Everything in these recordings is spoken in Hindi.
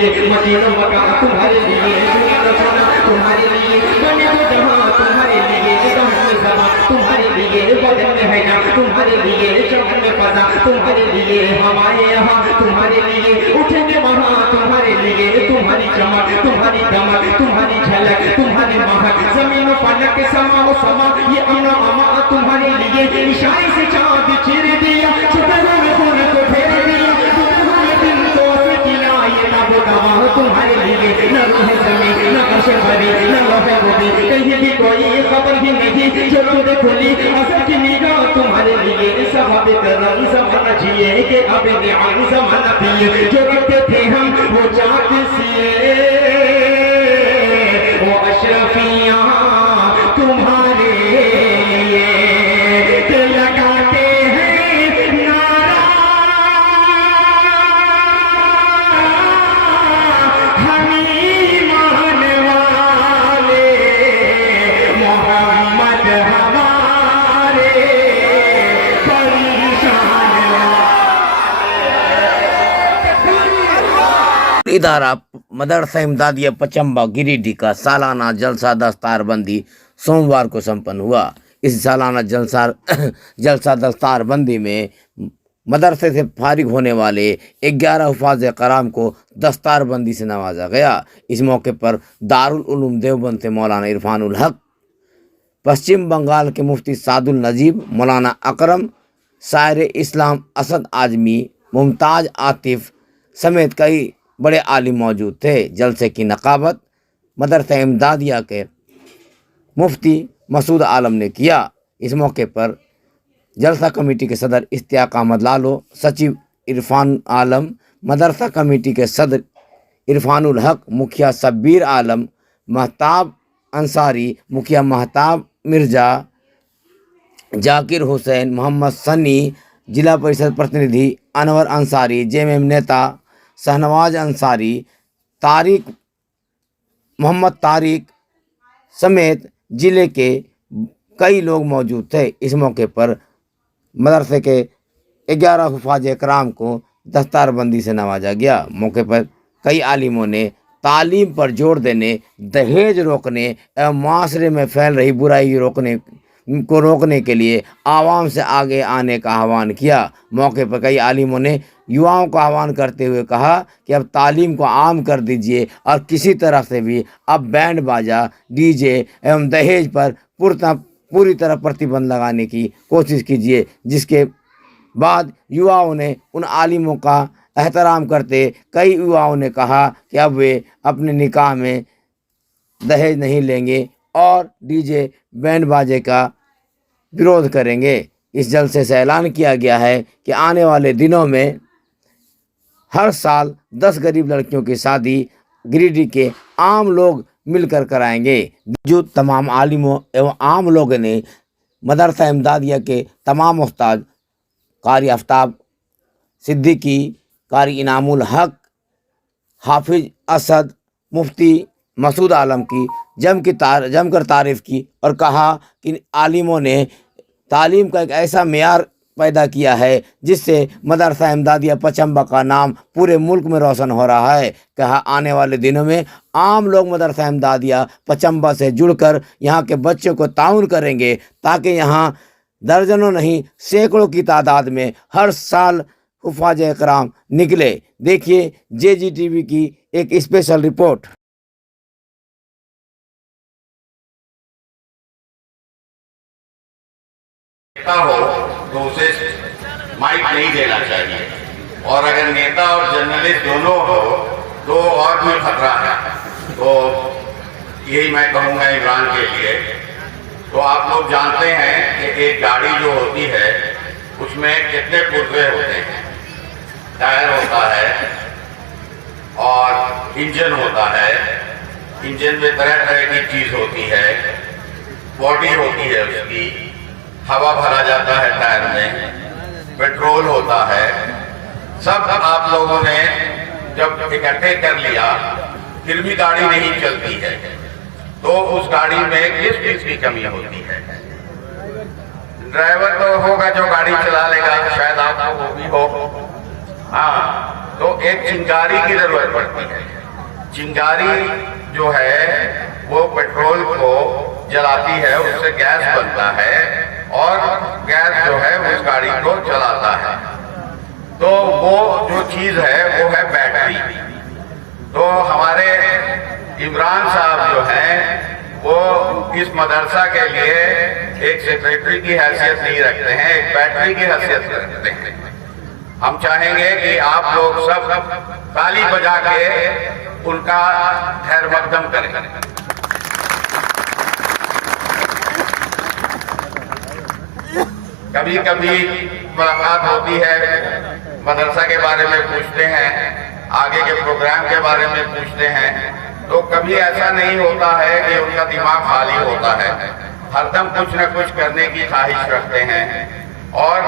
लिए मदीना मक्का तुम्हारे लिए तुम्हारे लिए बने वो जहां तुम्हारे लिए तुम्हारे लिए बदन में है ना तुम्हारे लिए चमन में फजा तुम्हारे लिए हमारे यहाँ तुम्हारे लिए उठेंगे वहाँ तुम्हारे लिए तुम्हारी चमक तुम्हारी दमक तुम्हारी झलक तुम्हारी महक जमीन फलक समा समा ये अमा अमा तुम्हारे लिए इशारे से चाँद चीर दिया छुपे हुए खून को फेर दिया छुपे हुए दिन को किया ये नबो नवा तुम्हारे लिए न रूह ज़मीन न अर्श भरी न लौहे रूबी कहीं भी कोई खबर ही नहीं जो तुझे खुली असल की निगाह तुम्हारे लिए सहाबे करम ज़माना जिए के अब निआम ज़माना पिए जो रखते थे हम वो जात से वो अशरफियाँ तुम्हारे लिए लगाते हैं नारा हमें मानने वाले मोहम्मद हमारे परेशान इदारा मदरसा इमदादिया पचम्बा गिरिडीह का सालाना जलसा दस्तारबंदी सोमवार को संपन्न हुआ। इस सालाना जलसा दस्तारबंदी में मदरसे से फारिग होने वाले 11 हुफ़ाज़ कराम को दस्तारबंदी से नवाजा गया। इस मौके पर दारुल उलूम देवबंद से मौलाना इरफानुल हक, पश्चिम बंगाल के मुफ्ती सादुल नजीब, मौलाना अकरम, शायर इस्लाम असद आजमी, मुमताज़ आतिफ समेत कई बड़े आलिम मौजूद थे। जलसे की नकाबत मदरसा इमदादिया के मुफ्ती मसूद आलम ने किया। इस मौके पर जलसा कमेटी के सदर इश्तियाक अहमद लालो, सचिव इरफान आलम, मदरसा कमेटी के सदर इरफानुल हक, मुखिया शब्बीर आलम, महताब अंसारी, मुखिया महताब मिर्ज़ा, जाकिर हुसैन, मोहम्मद सनी, जिला परिषद प्रतिनिधि अनवर अंसारी, जेएमएम नेता शहनवाज अंसारी, मोहम्मद तारिक समेत जिले के कई लोग मौजूद थे। इस मौके पर मदरसे के 11 हुफ़ाज़ कराम को दस्तारबंदी से नवाजा गया। मौके पर कई आलिमों ने तालीम पर जोर देने, दहेज रोकने एवं माशरे में फैल रही बुराई रोकने के लिए आवाम से आगे आने का आह्वान किया। मौके पर कई आलिमों ने युवाओं का आह्वान करते हुए कहा कि अब तालीम को आम कर दीजिए और किसी तरह से भी अब बैंड बाजा, डीजे एवं दहेज पर पूरी तरह प्रतिबंध लगाने की कोशिश कीजिए। जिसके बाद युवाओं ने उन आलिमों का एहतराम करते कई युवाओं ने कहा कि अब वे अपने निकाह में दहेज नहीं लेंगे और डीजे बैंड बाजे का विरोध करेंगे। इस जलसे से ऐलान किया गया है कि आने वाले दिनों में हर साल 10 गरीब लड़कियों की शादी गिरिडीह के आम लोग मिलकर कराएंगे। जो तमाम आलिमों एवं आम लोगों ने मदरसा इमदादिया के तमाम उस्ताद कारी आफ्ताब सिद्दीकी, कारी इनामुल हक, हाफिज असद, मुफ्ती मसूद आलम की जमकर तारीफ़ की और कहा कि आलिमों ने तालीम का एक ऐसा मेयार पैदा किया है जिससे मदरसा इमदादिया पचम्बा का नाम पूरे मुल्क में रोशन हो रहा है। कहा आने वाले दिनों में आम लोग मदरसा इमदादिया पचम्बा से जुड़कर यहाँ के बच्चों को ताउन करेंगे ताकि यहाँ दर्जनों नहीं सैकड़ों की तादाद में हर साल हुफ़ाज़ कराम निकले। देखिए JGTV की एक स्पेशल रिपोर्ट। हो तो उसे माइक नहीं देना चाहिए, और अगर नेता और जर्नलिस्ट दोनों हो तो और भी खतरा है। तो यही मैं कहूँगा इमरान के लिए। तो आप लोग जानते हैं कि एक गाड़ी जो होती है उसमें कितने पुर्जे होते हैं। टायर होता है और इंजन होता है। इंजन में तरह तरह की चीज़ होती है, बॉडी होती है उसकी, हवा भरा जाता है टायर में, पेट्रोल होता है। सब आप लोगों ने जब इकट्ठे कर लिया फिर भी गाड़ी नहीं चलती है तो उस गाड़ी में किस चीज की कमी होती है? ड्राइवर तो होगा जो गाड़ी चला लेगा, शायद आपको वो भी हो। हाँ, तो एक चिंगारी की जरूरत पड़ती है। चिंगारी जो है वो पेट्रोल को जलाती है, उससे गैस बनता है और गैस जो है उस गाड़ी को चलाता है। तो वो जो चीज है वो है बैटरी। तो हमारे इमरान साहब जो हैं वो इस मदरसा के लिए एक सेक्रेटरी की हैसियत नहीं रखते हैं, एक बैटरी की हैसियत रखते हैं। हम चाहेंगे कि आप लोग सब ताली बजा के उनका खैर मकदम करें। कभी कभी मुलाकात होती है, मदरसा के बारे में पूछते हैं, आगे के प्रोग्राम के बारे में पूछते हैं, तो कभी ऐसा नहीं होता है कि उनका दिमाग खाली होता है। हरदम कुछ न कुछ करने की ख्वाहिश रखते हैं और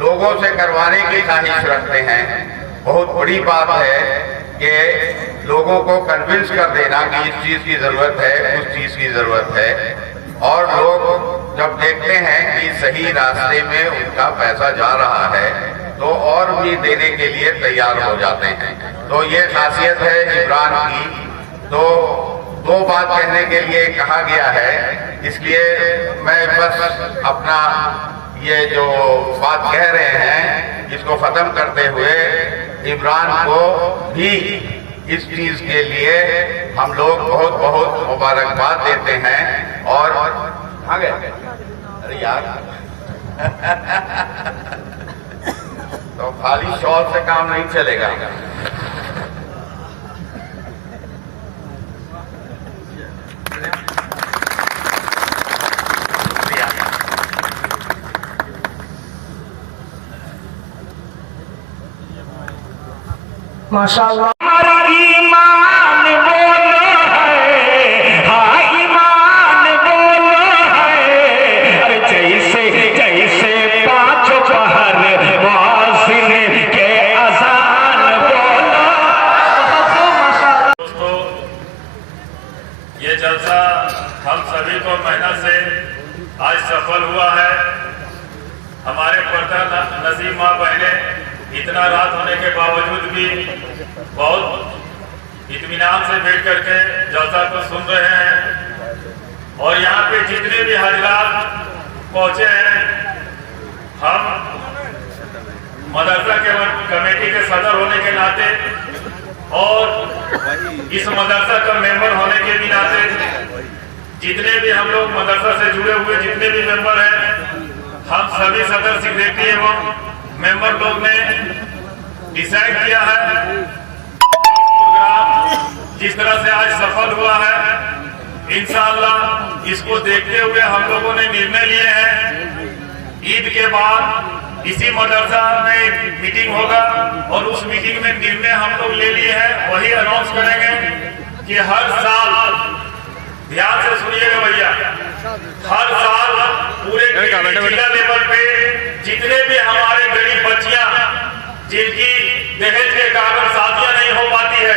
लोगों से करवाने की ख्वाहिश रखते हैं। बहुत बड़ी बात है कि लोगों को कन्विंस कर देना कि इस चीज की जरूरत है, उस चीज की जरूरत है, और लोग जब देखते हैं कि सही रास्ते में उनका पैसा जा रहा है तो और भी देने के लिए तैयार हो जाते हैं। तो ये खासियत है इमरान की। तो दो बात कहने के लिए कहा गया है, इसलिए मैं बस अपना ये जो बात कह रहे हैं इसको खत्म करते हुए इमरान को भी इस चीज के लिए हम लोग बहुत बहुत मुबारकबाद देते हैं। और आगे अरे यार तो खाली शॉल से काम नहीं चलेगा। माशाअल्लाह। ईमान बोलो है, हाँ ईमान बोलो है। अरे जैसे जैसे पांचों पहर मुअज्जिन के अज़ान बोलो। दोस्तों, ये जलसा हम सभी को मेहनत से आज सफल हुआ है। हमारे पर्दा नसीब माँ बहने इतना रात होने के बावजूद भी बहुत इत्मीनान से बैठ करके जलसा को सुन रहे हैं। और यहाँ पे जितने भी हजरात पहुंचे हैं, हम मदरसा के कमेटी के सदर होने के नाते और इस मदरसा का मेंबर होने के भी नाते जितने भी हम लोग मदरसा से जुड़े हुए जितने भी मेंबर हैं, हम सभी सदर सेक्रेटरी एवं मेंबर लोग ने डिसाइड किया है प्रोग्राम जिस तरह से आज सफल हुआ है, इंशाअल्लाह इसको देखते हुए हम लोगों ने निर्णय लिए हैं ईद के बाद इसी मदरसा में एक मीटिंग होगा और उस मीटिंग में निर्णय हम लोग ले लिए हैं, वही अनाउंस करेंगे कि हर साल, ध्यान से सुनिएगा भैया, हर साल पूरे जिला लेवल पे जितने भी हमारे गरीब बच्चियां जिनकी दहेज के कारण शादियां नहीं हो पाती है,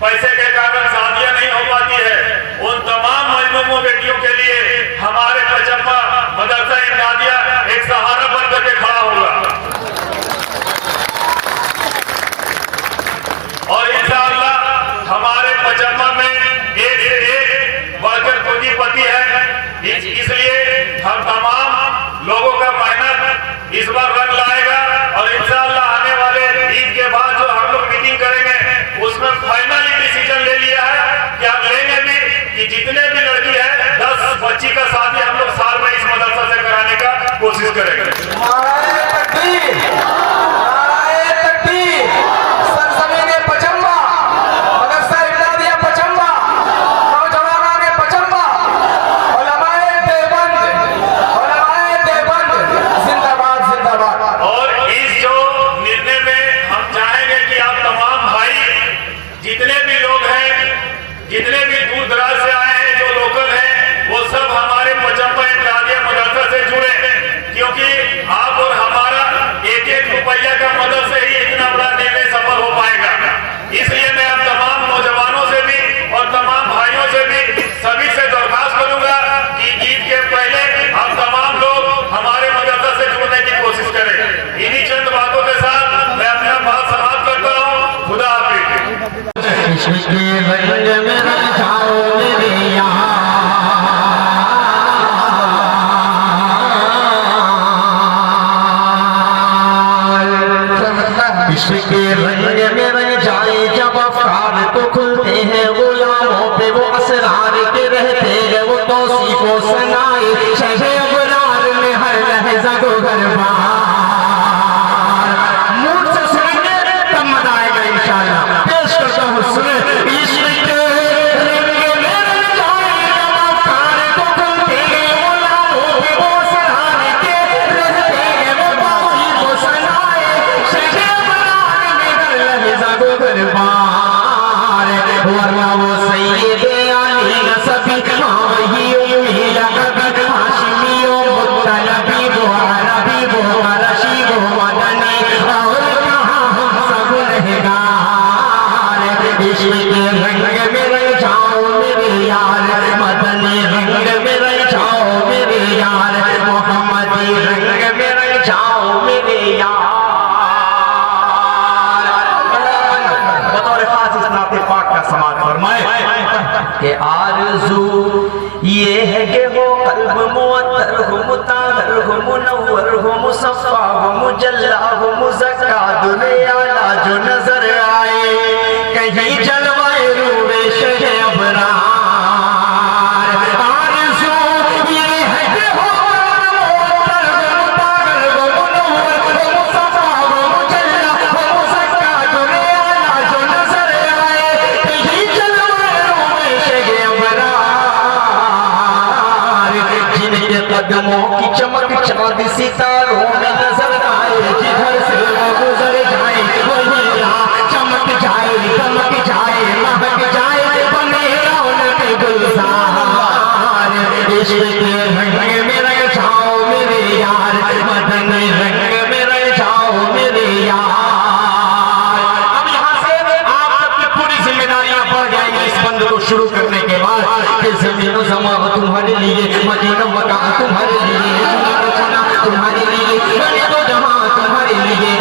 पैसे के कारण शादियां नहीं हो पाती है, उन तमाम मजलूमों बेटियों के लिए हमारे पचम्मा मदरसा इमदादिया एक सहारा बन करके खड़ा होगा। और इंशाअल्लाह हमारे पचम्मा में एक से एक बढ़कर पूंजीपति है, इसलिए हम तमाम लोगों का मेहनत इस बार रंग लाएगा। और इंशाअल्लाह आने वाले ईद के बाद जो हम लोग मीटिंग करेंगे उसमें फाइनली डिसीजन ले लिया है कि हम लेंगे भी कि जितने भी लड़की है 10 बच्ची का शादी हम लोग साल में इस मदरसा से कराने का कोशिश करेंगे। और इस जो निर्णय में हम चाहेंगे इश्क के रंग में रंग जाओ मेरे यार, इश्क के रंग में रंग जाए जब अफकार तो खुलते हैं गुलामों पे वो असरार के रहते हैं वो तौसीफों सनाए शहे अबरार में हर लहजा को गरबार। मूड से सुनेंगे तब मजा आएगा इंशाअल्लाह। पेश करता हूँ सुने इश्क के रंग में रंग जाए जब अफकार तो खुलते हैं गुलामों पे वो असरार के रहते हैं वो तौसीफों सनाए शहे दरबार, वरना वो सैयदे आली नसबी वही उम्मीद हाशिमी ओ मुत्तलबी वो अरबी वो अरशी वो मदनी और कहाँ हम सब रहगार। इश्क के रंग में रंग जाओ मेरे यार, मदनी रंग में रंग जाओ मेरे यार, मोहम्मदी रंग में रंग जाओ मेरे यार। पाक का समाज फरमाए कि आरज़ू ये है कि वो कल्ब मुअत्तर हो मुताहर हो मुनव्वर हो मुसफ़ा हो मुजल्ला हो मुज़क्का दुनिया ला जो नजर आए कहीं जलवाए रूए शहे अबरार। आरज़ू ये है कि वो कल्ब मुअत्तर हो मुताहर हो मुनव्वर हो मुसफ़ा हो मुजल्ला हो मुज़क्का दुनिया ला जो नजर कदमों की चमक चांद सितारों में नजर आए जिधर से वो गुजर जाए वही राह चमक जाए दमक जाए महक जाए बने रौनक गुलजार। इश्क के रंग में रंग जाओ मेरे यार, मदनी रंग में रंग जाओ मेरे यार। अब यहाँ से आप सबकी पूरी जिम्मेदारियां बढ़ जाएंगी इस बंद को शुरू करने के बाद कि ज़मीन ज़मा तुम्हारे लिए मदीना मक्का तुम्हारे लिए तुम्हारे लिए तो जहां तुम्हारे लिए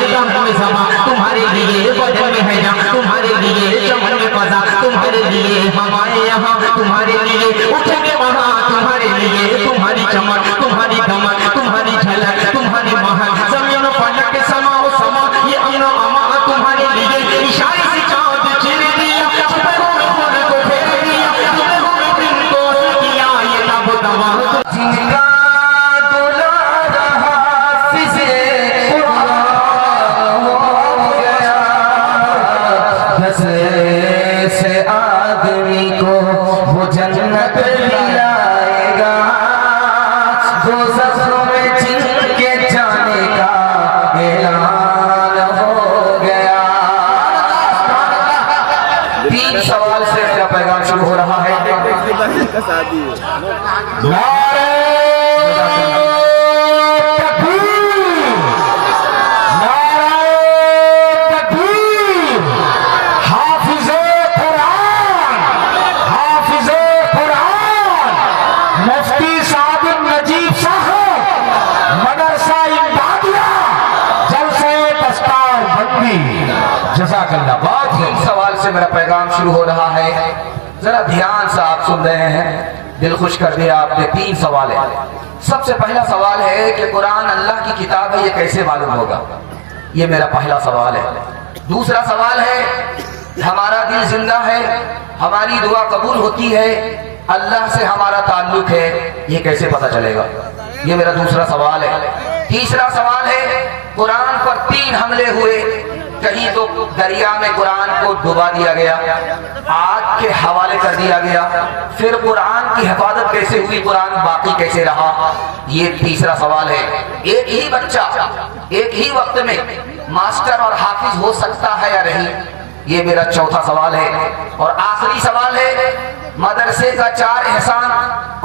में समा तुम्हारे लिए बदन में है जहाँ तुम्हारे लिए चमन में फजा तुम्हारे लिए हमारे यहाँ तुम्हारे लिए उठेंगे वहाँ तुम्हारे लिए तुम्हारी चमक तुम्हारी धमक तुम्हारी झलक तुम्हारी महक ज़मीन फलक समा ओ समा ये अमनो अमा तुम्हारे लिए इशारे से चाँद चीर दिया छुपे हुए मन को फेर दिया छुपे हुए दिन को किया ये नब दवा जिनका दुलारा हाफिज़े कुरान हो गया नज़र से आदमी को वो जन्नत दिलाएगा दोज़ख में जिनके जाने का ऐलान हो गया। 3 सवाल से मेरा पैगाम शुरू हो रहा है। नारे तकबीर, नारे तकबीर, हाफिज़े कुरान, हाफिज़े कुरान, मुफ्ती सादिक नजीब साहब, मदरसा इमदादिया, जलसे दस्तार बंदी, जज़ाकल्लाह। बहुत ही सवाल से मेरा पैगाम शुरू हो रहा है, जरा ध्यान से आप सुन रहे हैं, दिल खुश कर दिया आपने। 3 सवाल है। सबसे पहला सवाल है कि कुरान अल्लाह की किताब है, ये कैसे मालूम होगा? ये मेरा पहला सवाल है। दूसरा सवाल है, हमारा दिल जिंदा है, हमारी दुआ कबूल होती है, अल्लाह से हमारा ताल्लुक है, ये कैसे पता चलेगा? ये मेरा दूसरा सवाल है। तीसरा सवाल है, कुरान पर 3 हमले हुए, कहीं तो दरिया में कुरान को डुबा दिया गया, आग के हवाले कर दिया गया, फिर कुरान की हिफाजत कैसे हुई, कुरान बाकी कैसे रहा? ये तीसरा सवाल है। एक ही बच्चा एक ही वक्त में मास्टर और हाफिज हो सकता है या नहीं? ये मेरा चौथा सवाल है। और आखिरी सवाल है, मदरसे का 4 एहसान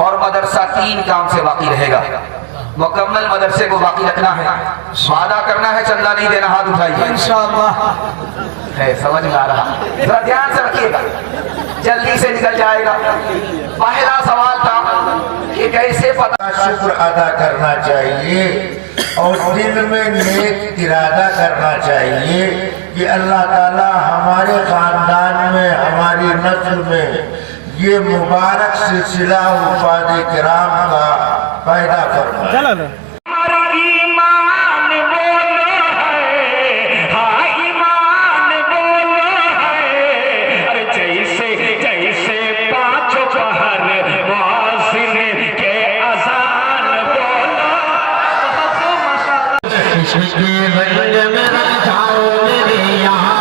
और मदरसा 3 काम से बाकी रहेगा। मुकम्मल मदरसे को बाकी रखना है, वादा करना है, चंदा नहीं देना, हाथ उठाइए इंशाअल्लाह। है समझ में आ रहा? जरा ध्यान से रखिएगा, जल्दी से निकल जाएगा। पहला सवाल था कि कैसे पता शुक्र अदा करना चाहिए और दिल में नेक इरादा करना चाहिए कि अल्लाह ताला हमारे खानदान में हमारे नस्ल में ये मुबारक सिलसिला उफाद किराम का पैदा फरमाए। ईमान बोलो है, हाँ ईमान बोलो है। अरे जैसे जैसे पांचों पहर मुअज्जिन के अज़ान बोलो। इसके रंग में रंग जाओ मेरे यहाँ,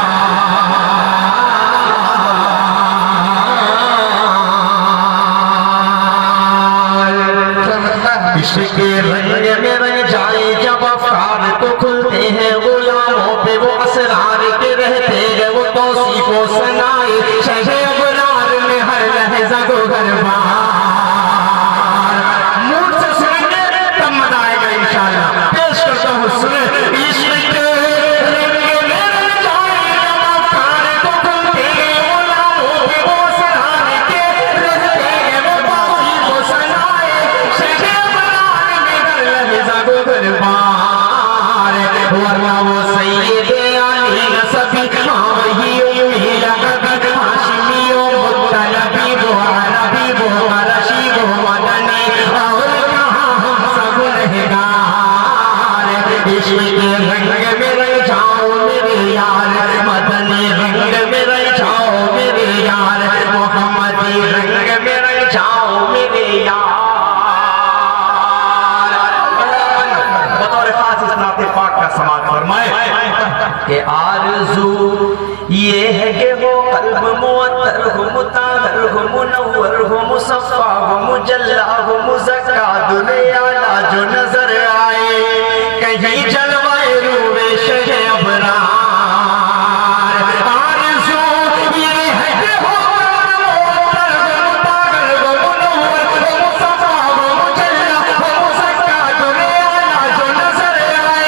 इसके रंग में रंग जाए जब अफकार तो खुलते हैं गुलामों पे वो असरार के रहते हैं वो तौसीफो सनाए शहे अबरार में हर लहजा को गरबार। मूड से सुनेंगे तब मजा आएगा इंशाअल्लाह। पेश करता हूँ सुने। इसके रंग में रंग जाए जब अफकार तो खुलते हैं गुलामों पे वो असरार के रहते हैं वो तौसीफो सनाए शहे वरना वो सैयद अली नसबी वही उम्मीद कभी हाशिमी मुत्तलबी वो अरबी वो अरशी वो मदनी और कहाँ हम सब रहेगार। इश्क के रंग में रंग जाओ मेरे यार, मदनी रंग में रंग जाओ मेरे यार, मोहम्मदी रंग में रंग जाओ मेरे यार। समाज फरमाए कि आरज़ू ये है कि वो कल्ब मुअत्तर हो, मुताहर हो, मुनव्वर हो, मुसफ़्फ़ा हो, मुजल्ला हो, मुज़क्का दुनिया ला जो नजर आए कहीं जलवाए रूबे शहे अबरार। आरज़ू ये है कि वो कल्ब मुअत्तर हो, मुताहर हो, मुनव्वर हो, मुसफ़्फ़ा हो, मुजल्ला हो, मुज़क्का दुनिया ला जो नजर आए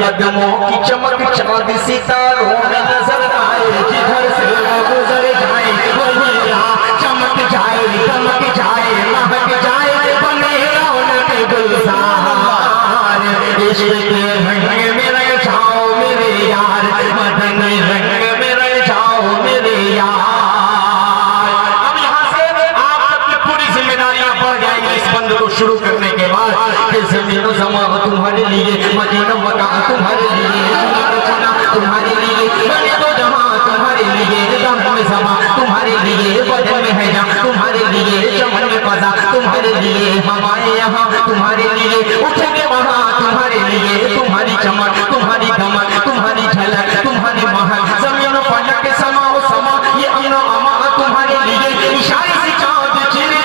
कदमों की चमक चांद सितारों में नजर आए, जिधर से वो गुजर जाए वही यहाँ चमक जाए, चमक जाए, महक जाए, बने रौनक गुलजार। इश्क के रंग में रंग जाओ मेरे यार, मदनी रंग में रंग जाओ मेरे यार। अब यहाँ से आप सबकी पूरी जिम्मेदारियां बढ़ जाएंगी इस बंद को शुरू करने के बाद। ज़मीन ज़मा तुम्हारे लिए, मदीना मक्का तुम्हारे लिए, तुम्हारे लिए बने तो जहां तुम्हारे लिए, जहां में समा तुम्हारे लिए, बदन में है जहां तुम्हारे लिए, चमन में फजा तुम्हारे लिए, हमारे यहाँ तुम्हारे लिए, उठेंगे वहां तुम्हारे लिए, तुम्हारी चमक तुम्हारी धमक तुम्हारी झलक तुम्हारी महक, जमीन फलक समा ये अमनो अमा तुम्हारे लिए, इशारे से चाँद चिरे